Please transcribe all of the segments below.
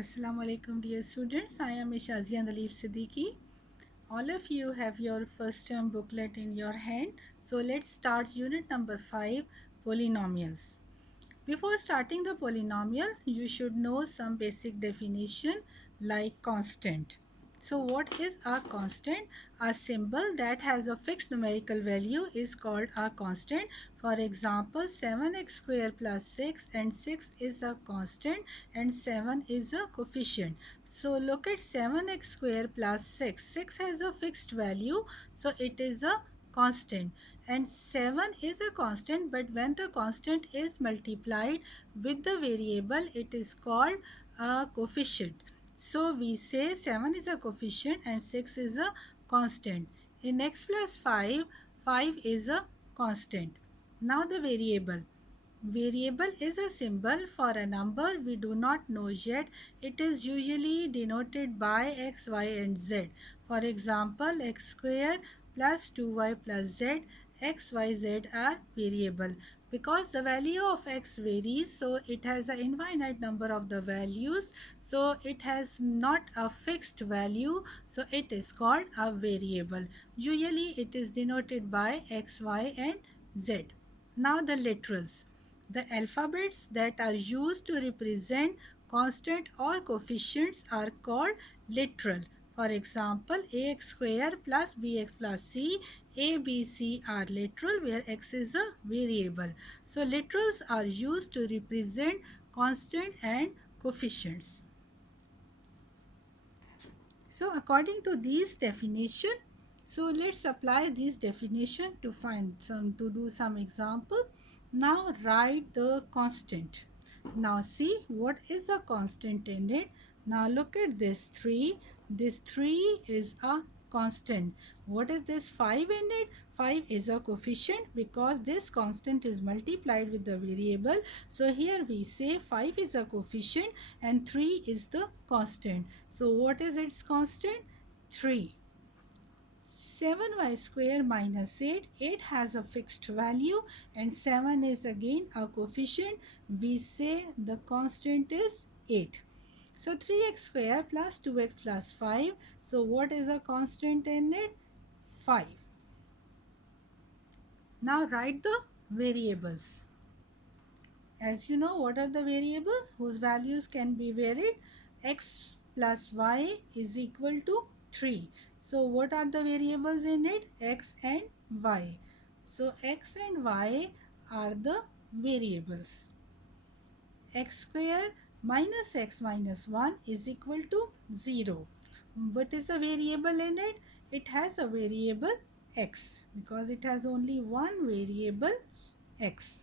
Assalamu alaikum dear students. I am Ishazia Naleef Siddiqui. All of you have your first term booklet in your hand. So let's start unit number 5, polynomials. Before starting the polynomial, you should know some basic definition like constant. So what is a constant? A symbol that has a fixed numerical value is called a constant. For example, 7x square plus 6 and 6 is a constant and 7 is a coefficient. So look at 7x square plus 6. 6 has a fixed value, so it is a constant, and 7 is a constant, but when the constant is multiplied with the variable, it is called a coefficient. So we say 7 is a coefficient and 6 is a constant. In x plus 5, 5 is a constant. Now the variable. Variable is a symbol for a number we do not know yet. It is usually denoted by x, y and z. For example, x square plus 2y plus z, x, y, z are variable. Because the value of x varies, so it has an infinite number of the values. So it has not a fixed value, so it is called a variable. Usually it is denoted by x, y and z. Now the literals. The alphabets that are used to represent constant or coefficients are called literal. For example, ax square plus bx plus c, a, b, c are literal where x is a variable. So literals are used to represent constant and coefficients. So according to these definition, so let's apply this definition to do some example. Now write the constant. Now see what is a constant in it. Now look at this 3. This 3 is a constant. What is this 5 in it? 5 is a coefficient because this constant is multiplied with the variable. So here we say 5 is a coefficient and 3 is the constant. So what is its constant? 3. 7y square minus 8. 8 has a fixed value and 7 is again a coefficient. We say the constant is 8. So 3x square plus 2x plus 5. So what is a constant in it? 5. Now write the variables. As you know, what are the variables whose values can be varied? X plus y is equal to 3. So what are the variables in it? X and y. So x and y are the variables. X square minus x minus 1 is equal to 0. What is the variable in it? It has a variable x because it has only one variable x.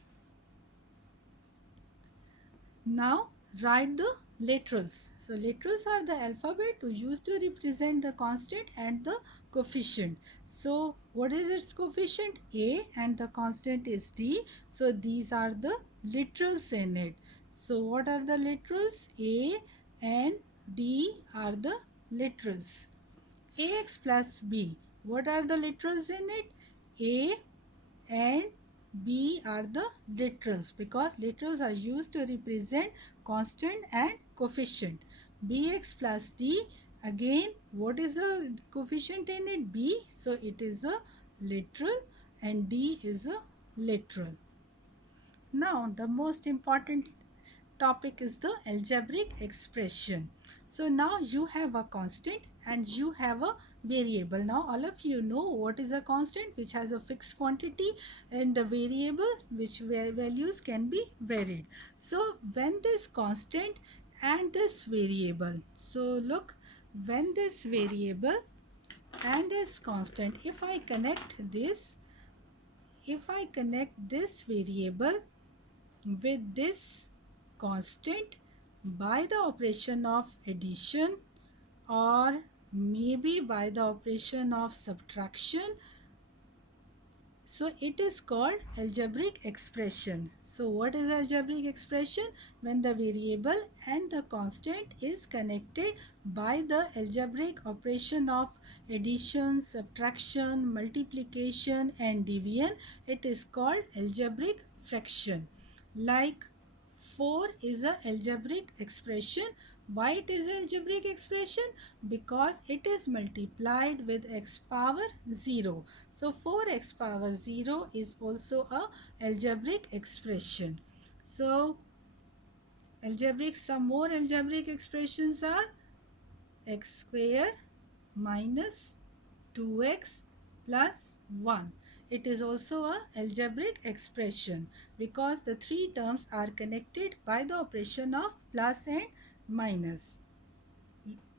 Now write the literals. So literals are the alphabet used to represent the constant and the coefficient. So what is its coefficient? A, and the constant is D. So these are the literals in it. So what are the literals? A and D are the literals. Ax plus B. What are the literals in it? A and B are the literals because literals are used to represent constant and coefficient. Bx plus D, again what is the coefficient in it? B, so it is a literal and D is a literal. Now the most important topic is the algebraic expression. So now you have a constant and you have a variable. Now all of you know what is a constant, which has a fixed quantity, and the variable which values can be varied. So when this constant and this variable, so look, when this variable and this constant, if I connect this variable with this constant by the operation of addition or maybe by the operation of subtraction, so it is called algebraic expression. So what is algebraic expression? When the variable and the constant is connected by the algebraic operation of addition, subtraction, multiplication and division, it is called algebraic fraction. Like 4 is a algebraic expression. Why it is an algebraic expression? Because it is multiplied with x power 0. So 4x power 0 is also a algebraic expression. So some more algebraic expressions are x square minus 2x plus 1. It is also a algebraic expression because the three terms are connected by the operation of plus and minus.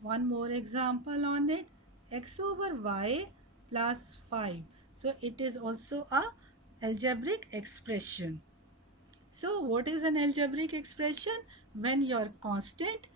One more example on it, x over y plus 5. So it is also a algebraic expression. So what is an algebraic expression? When your constant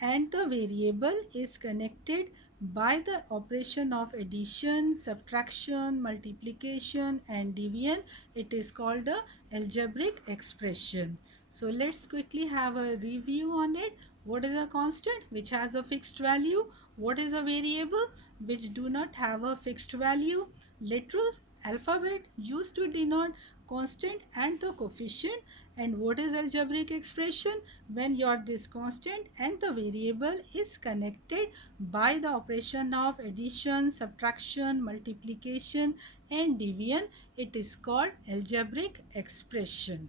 and the variable is connected by the operation of addition, subtraction, multiplication and division, it is called a algebraic expression. So let's quickly have a review on it. What is a constant? Which has a fixed value. What is a variable? Which do not have a fixed value. Literal alphabet used to denote constant and the coefficient. And what is algebraic expression? When your this constant and the variable is connected by the operation of addition, subtraction, multiplication and division, it is called algebraic expression.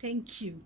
Thank you.